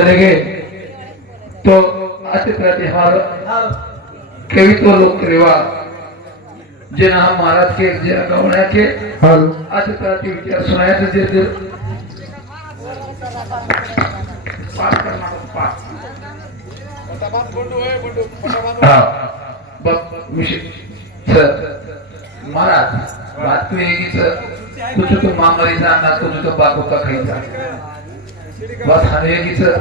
चले गए तो आते प्रतिहार कवित्व लोक रेवा जेना हम महाराज के जेना गवण्या के हॅलो आते प्रति विचार सुनायचं जे जे हा महाराज बातमी तुझं तो मामारीचा अन्ना तुझं तो बाकोका खायचा बस हा की सर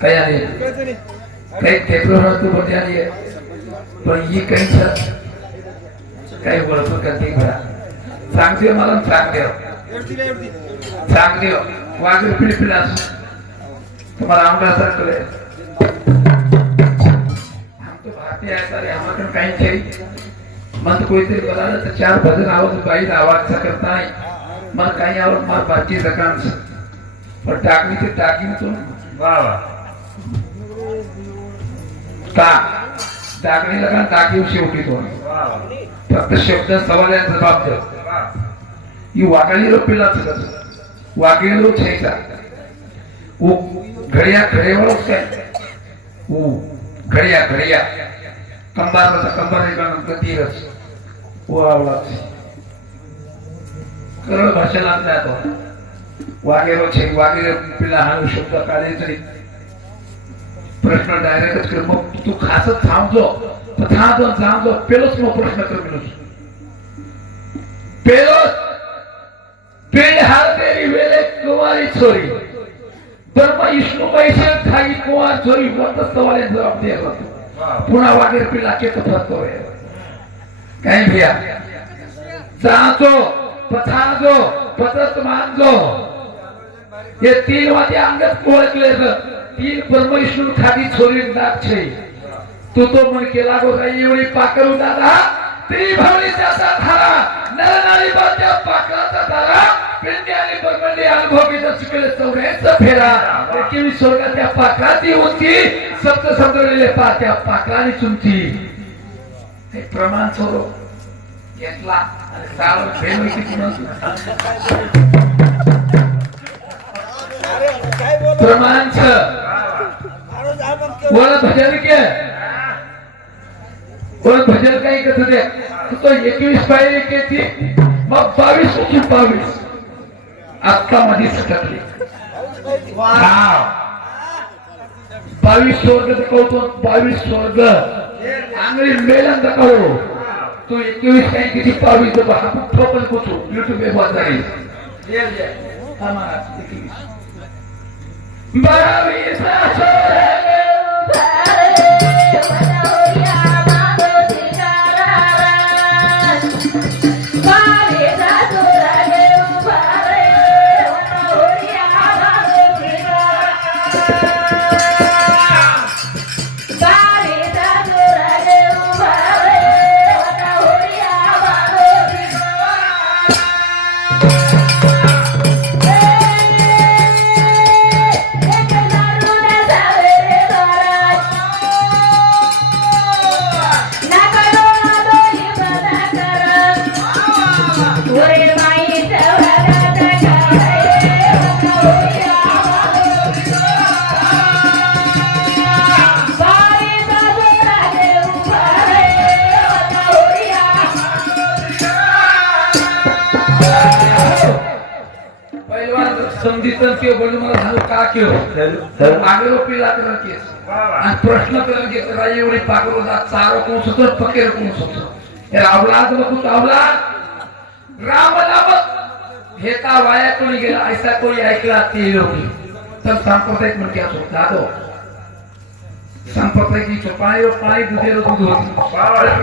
काही आणि काही टेक्नॉलॉजी तू पण आली पण ही काही काही ओळख करते बरा सांगते मला सांगते सांगते वागेल पिढी तुम्हाला आमला सांगतोय भारतीय आहे सारे हमारे काही चाहिए मन तो कोई तेरे चार भजन आवाज बाई आवाज सा करता है मन काही आवाज मला बाकी सकान पर टाकली ते टाकी में तुम वा वा. टाक टाकणी लगा टाकी शेवटी तो. फक्त शब्द सवाल आहे जबाब ही वाकडी रो पिला वाकडी रो छेचा वो घड़िया वालों से वो घड़िया घड़िया. कंबार बसा कंबार एक गती रस वो आवला सरळ भाषा लागला तो वागेरो छे वागे पिला हा शब्द काढे तरी प्रश्न डायरेक्टच कर मग तू खासच थांबजो तर थांबजो थांबजो पेलोच मग प्रश्न कर मिळूस पेलोच पेड़ हार तेरी वेले कुमारी छोरी धर्म विष्णू पैसे खाई कुमार छोरी वर्त सवाले जवाब दिया जातो पुन्हा वागेर पिला के कथा तो काही भिया जाचो पथाजो पतत मानजो हे तीन वाजे अंगच ओळखले तीन परमेश्वर खाली छोरी नाक छे. तू तो मन केला गो काही एवढी पाकरू दादा. त्रिभवनी त्याचा धारा नरनारी बाच्या पाकराचा धारा. पिंडी आणि बरमंडी अनुभवीचा चुकले चौऱ्याचा फेरा. एकेवी स्वर्गाच्या पाकराची होती सप्त समजलेले पात्या पाकराने चुमची हे प्रमाण सोडो घेतला. आणि साळ फेल होती प्रमाण बोला भजन के बोला भजन काही कसं दे तो एकवीस पाहिजे के ती मग बावीस होती बावीस? आत्ता मध्ये सटकली. बावीस स्वर्ग दाखवतो बावीस स्वर्ग. आंगळी मेलन दाखवतो तू एकवीस काही किती बावीस ठोकल कुठू युट्यूब वर जाईल. बावीस पहिलवान समजीतन ते बोलून मला सांगू का केलं? मागे रोपी लागलं केस. आणि प्रश्न करून घेत राजे एवढी पाकरो जात चारो कोण सुद्धा पकेर कोण सुद्धा हे अवलाद नको अवलाद. राम नाम हे का वाया कोणी गेला? ऐसा कोणी ऐकला ते लोक? तर सांप्रदायिक म्हणजे असो जातो. सांप्रदायिक पाणी पाणी दुधेलो दूध होती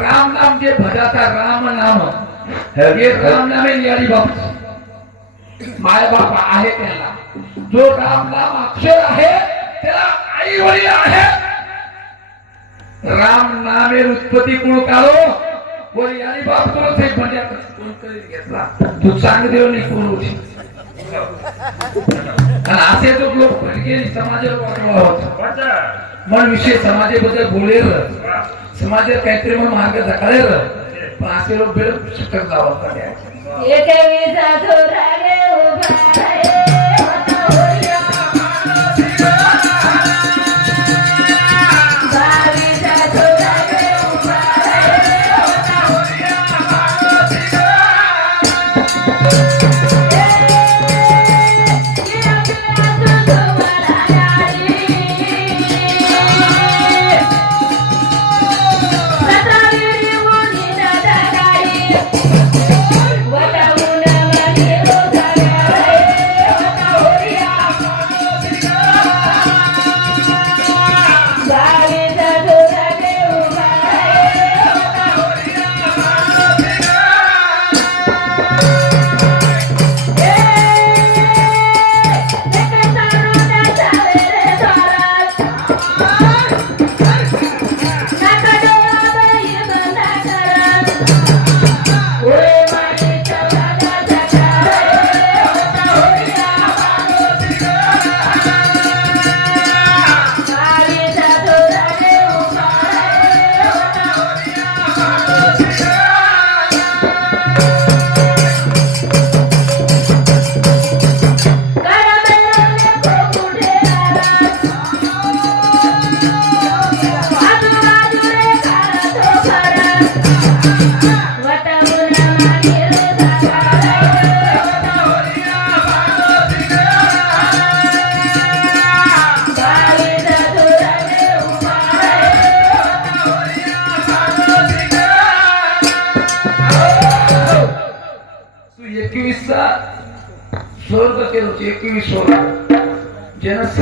राम नाम जे भजाता राम नाम. हे राम नामे नियारी बाप. मायबाप आहे त्याला. जो राम नाम अक्षर आहे त्याला आई वडील आहे. राम नामे उत्पत्ती कोण काढो. वरी आणि बाप कोण ते म्हणजे कोण घेतला? तू चांग देव नाही कोण होती? असे जो लोक भटके समाजावर वागला होता. मन विषय समाजाबद्दल बोलेल. समाजात काहीतरी म्हणून मार्ग दाखवेल पण असे लोक बेळ सुटक जावं काढ्या एकवीस सुरागे उभा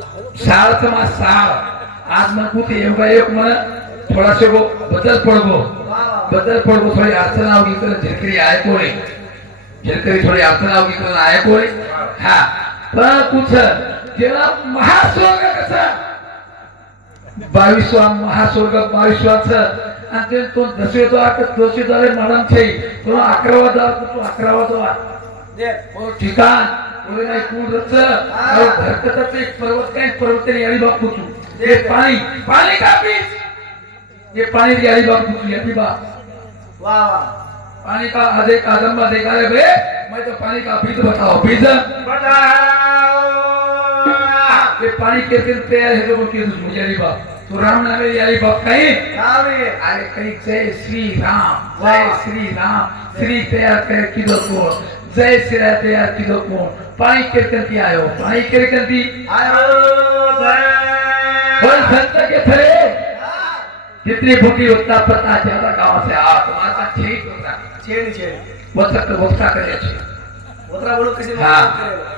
साळचं मा साळ आज मग कुठे? एवढा एक मन थोडासे गो बदल पडगो बदल पडगो थोडी अडचण आवडी करून झेलकरी आहे कोणी झेलकरी थोडी अडचण आवडी करून आहे कोणी हा. पण कुछ त्याला महास्वर्ग कसं? बावीसवा महास्वर्ग बावीसवाच. आणि ते तो दसवे द्वार दसवे द्वारे मरण छे. तो अकरावा द्वार तो अकरावा द्वार. ठिकाण. और धरकतच एक पर्वत पर्वत यारी बाप ये पाणी का बीज ये पाणी यारी बाप पुतू यारी बाप वा वा. पानी का अधिक आदम में देखा है बे. मैं तो पानी का बीज बताओ बीज बताओ ये पानी के दिन तैयार है तो मुझे मुझे यारी बाप तो राम नाम यारी बाप कहीं? अरे कहीं जय श्री राम जय श्री राम श्री तैयार कर किलो को जय श्री तैयार किलो को पाणी किरकंती आयो पाणी किरकंती बल संत के थरे जितनी भूखी उतना पता ज्यादा गांव से आ तुम्हारे पास छह टोकरा छह छह वो सब तो भुगता करे छे ओतरा बोलो किसी हां।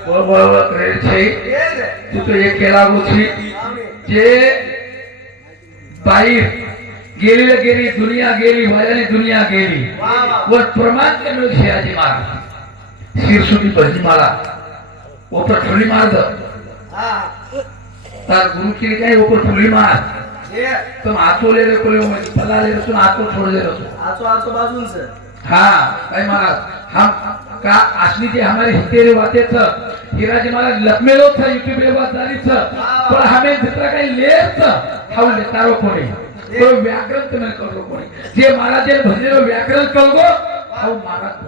वो बोलो करे छे तू तो ये केला गुछी जे बाहेर गेलीला गेली दुनिया गेली वयाने दुनिया गेली। व परमात्म्यामुळे शहाजी महाराज शिरसुनी भजी मला ओपर ठोली मारद हा. तार गुरु केली काय ओपर ठोली मार दे तो आतोलेले कोले पलाले रसून आतो छोडले रसू आजू आजू बाजून से हाँ भाई महाराज? हम का असली जे हमारे हितेरे वातेच हिराजी महाराज लखमेलो था यूट्यूब रे वाचारीच पण हमें जितना काही लेच हाऊ लेतारो कोणी? तो व्याकरण तुम्ही करलो कोणी. जे महाराजे भजनेलो व्याकरण करगो हाऊ महाराज करतो. दे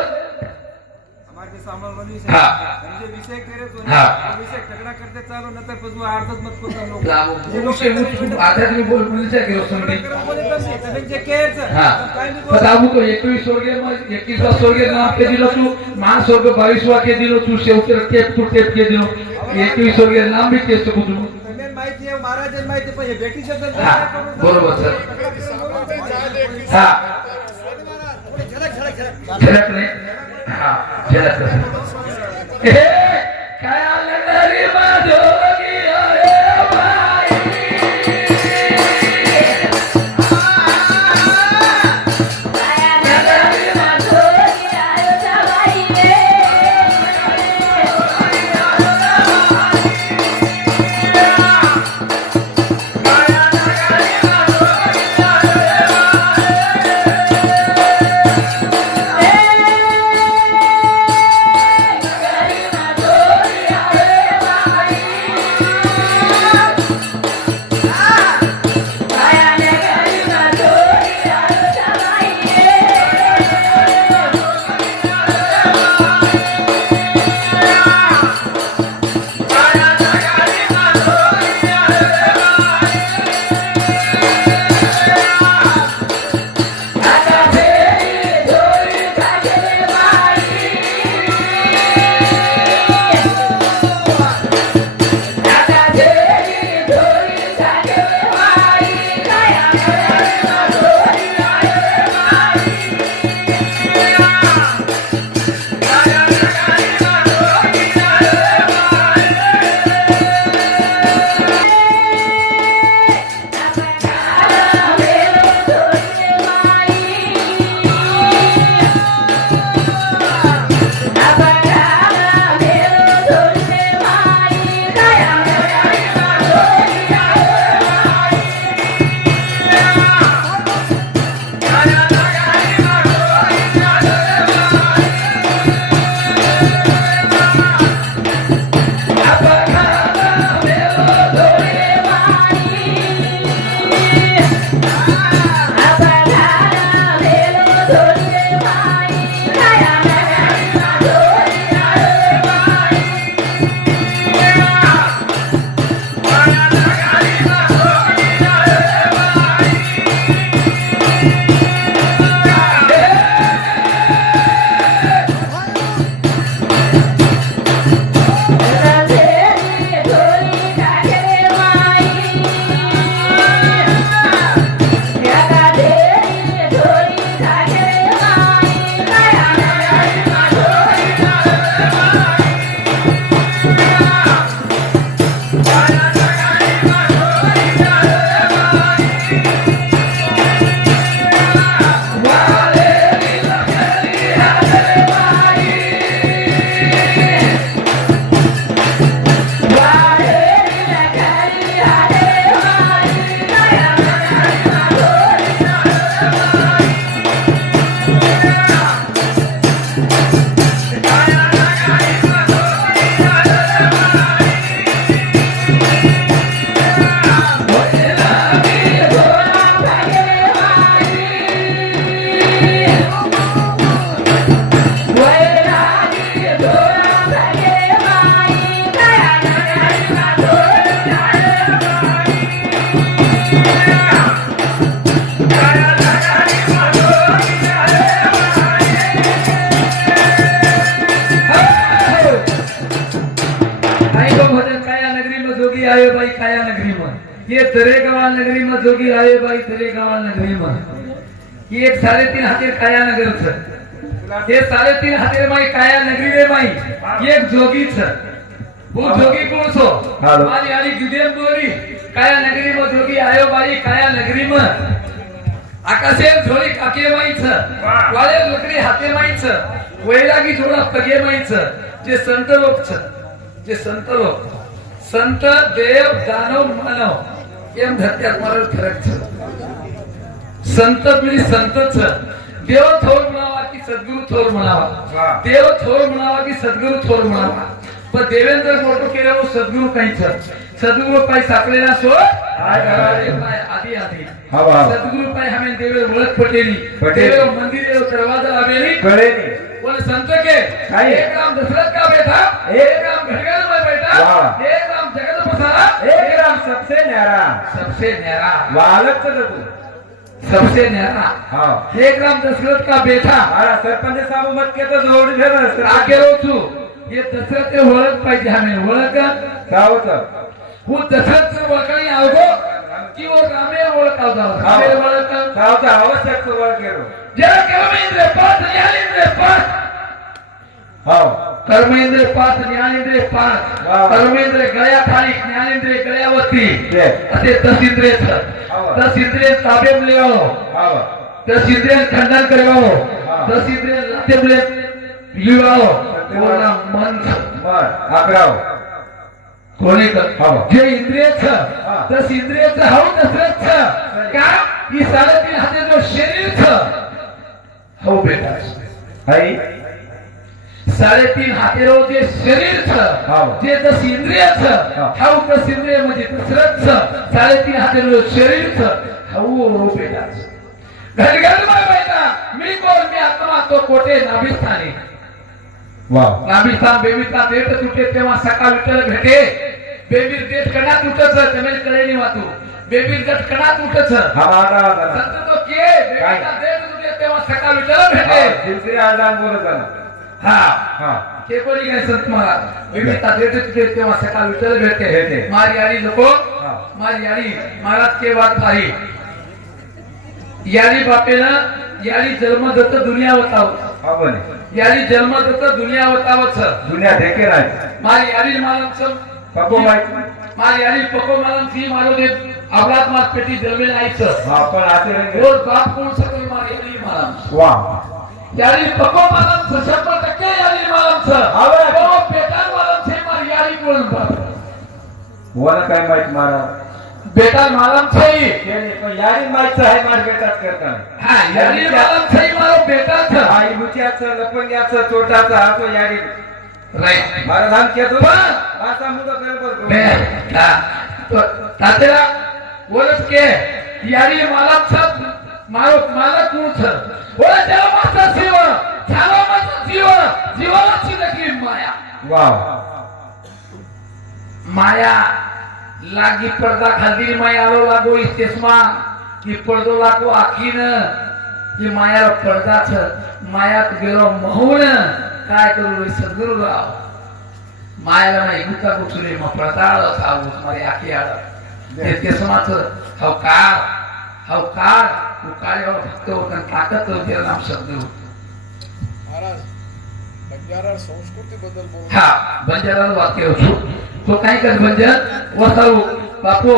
विषय म्हणजे विषय करत विषय तगडा करते चालू नंतर पण अर्धच मत करतो एकवीस स्वर्गीय एकवीस स्वर्गीय नाम बावीस वा दिलो तू. शेवटी टेप टू टेप के दिलो. एकवीस स्वर्गीय नाम भी तेच तू माहिती आहे महाराजांना माहिती बरोबर सर. हा. झलक नाही. हा झलक Ei! काया नगरी में ये तरेगावाल नगरी में जोगी आये भाई तरेगावाल नगरी में ये एक साढ़े तीन हाथे काया नगर छ ये साढ़े तीन हाथे माई काया नगरी रे माई एक जोगी छ वो जोगी कौन सो? मारी आली जुदेन बोली काया नगरी में जोगी आये भाई काया नगरी में आकाशे जोड़ी काके माईच. वाळे लकडी हाते माईच. वैरागी जोडा पगे माईच. जे संत छ जे संत સંત લોક સંત દેવ દાનવ માનવ એમ ધરતી આત્માનો ફરક છે સંત પેલી સંત છે દેવ થોર म्हणावा की सद्गुरु थोर म्हणावा देव थोर म्हणावा की सद्गुरु थोर म्हणावा पण देवेंद्र मोठं केल्यावर सद्गुरु काही छ सद्गुरु पाय सापलेला सो आधी आधी हा वा. सद्गुरु पाय हमें देवे ओळख पटेली पटेली. देव मंदिर देव दरवाजा आवेली कळे नाही बोले संत के एक राम दशरथ का बेटा एक राम घटगल का बेटा एक राम जगत पसारा एक राम सबसे न्यारा। सबसे न्यारा। बालक चलत सबसे न्यारा। हाँ। एक राम दशरथ का बेटा। अरे सरपंच साहब मत के तो जोड़ दे ना आगे रोचू। हे दशरथ हो दशरथ ओळखणी आवगो की ओ रामे ओळख आवदा रामे ओळख आवता हो आवश्यक ओळख केलो जे केलो मी इंद्र पास याली इंद्र पास। कर्मेंद्र पाच ज्ञानेंद्रे पाच कर्मेंद्र गळ्या खाली ज्ञानेंद्रे गळ्यावरती असे तसिंद्रेच तसिंद्रे ताबेब लिहावं तसिंद्रे खंडन करावं तसिंद्रे लातेबले लिहावं मन आकराव कोणी जे इंद्रियच तस इंद्रियच हव नसरच का? ही साडेतीन हजार शरीरच हो बेटा. आई साडेतीन हातेरो जे शरीर छ जे दस इंद्रिय छ हाउ दस इंद्रिय म्हणजे कसरत छ साडेतीन हातेरो शरीर छ हाउ रूपे घर घर मैदा मी कोण? मी आत्मा तो कोठे? नाभिस्थाने. नाभिस्थान बेबीचा देठ तुटे तेव्हा सकाळ विठ्ठल भेटे. बेबी देठ कणा तुटच जमेल कळेली वातू. बेबी गट कणा तुटच संत तो के बेबीचा देठ तुटे तेव्हा सकाळ विठ्ठल भेटे. आजार बोलत हा. ते कोणी काय संत महाराज विविधता देते तेव्हा सकाळ विठ्ठल भेटते माझी यारी नको. माझी यारी महाराज के वाद नाही यारी बापेनं यारी जन्म दत्त दुनिया बताव यारी जन्म दत्त दुनिया बतावच दुनिया देखे नाही. माझी यारी मालम माझी यारी पको मालम सी मालो दे अपराध मास पेटी जन्मेल आईच आपण रोज बाप कोण सकल माझी यारी मालम वा. यारी पको माणसं शंभर टक्के यारी माणसं हवे. हो, बेकार माणसं मार यारी म्हणून काय माहीत मारा? बेकार मालम छई पण यारी माहीत आहे मार बेकार करता हा यारी मालम छई मारो बेकार आई बुच्याचं लपंग्याचं चोटाचं हा तो यारी. राईट मारा धाम केतो भाषा मुदा बरोबर बे हा तातेला बोलत के यारी मालम सब मालक मालक मूर्थ ओळा त्याला माझा जीव झाला माझा जीव जीवाला चिरकली माया. वाव. माया लागी पडदा खाली माया आलो लागो इस्तेस्मा की पडदो लागो आखीन. की माया पडदाच. मायात गेलो महून. काय करू रे सद्गुरुराव? मायाला नाही गुता गुचुरे मग पडताळ सावूस मारे आखी आळ तेस्माच हव काळ हव काळ काळ्यावर फक्त होता ताकद होती राम शब्द बंजारा संस्कृती बद्दल हा। तो काय कर म्हणजे वसाऊ बापो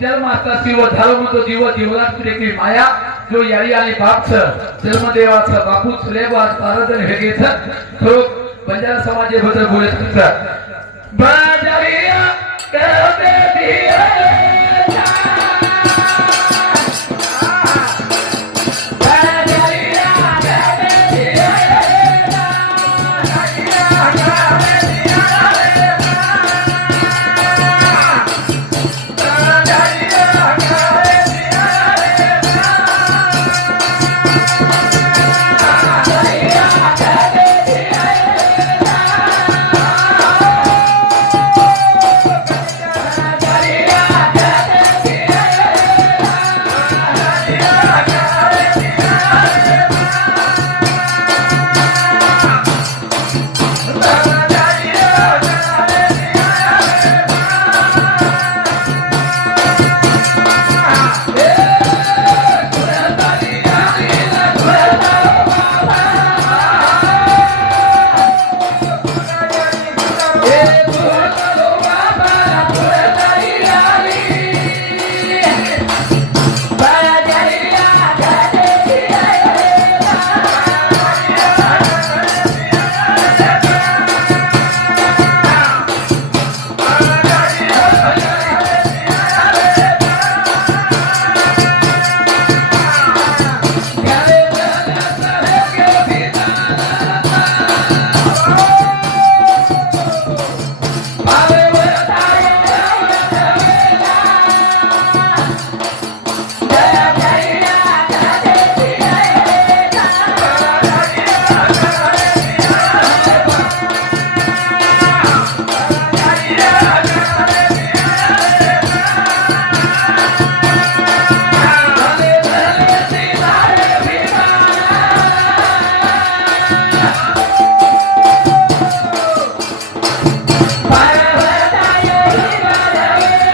जन्म असता शिव जीव जीवनात देखील माया जो यारी आणि बापच जन्मदेवाच बापू पारदन हे घेत तो बंजारा बोलत होता बंजारी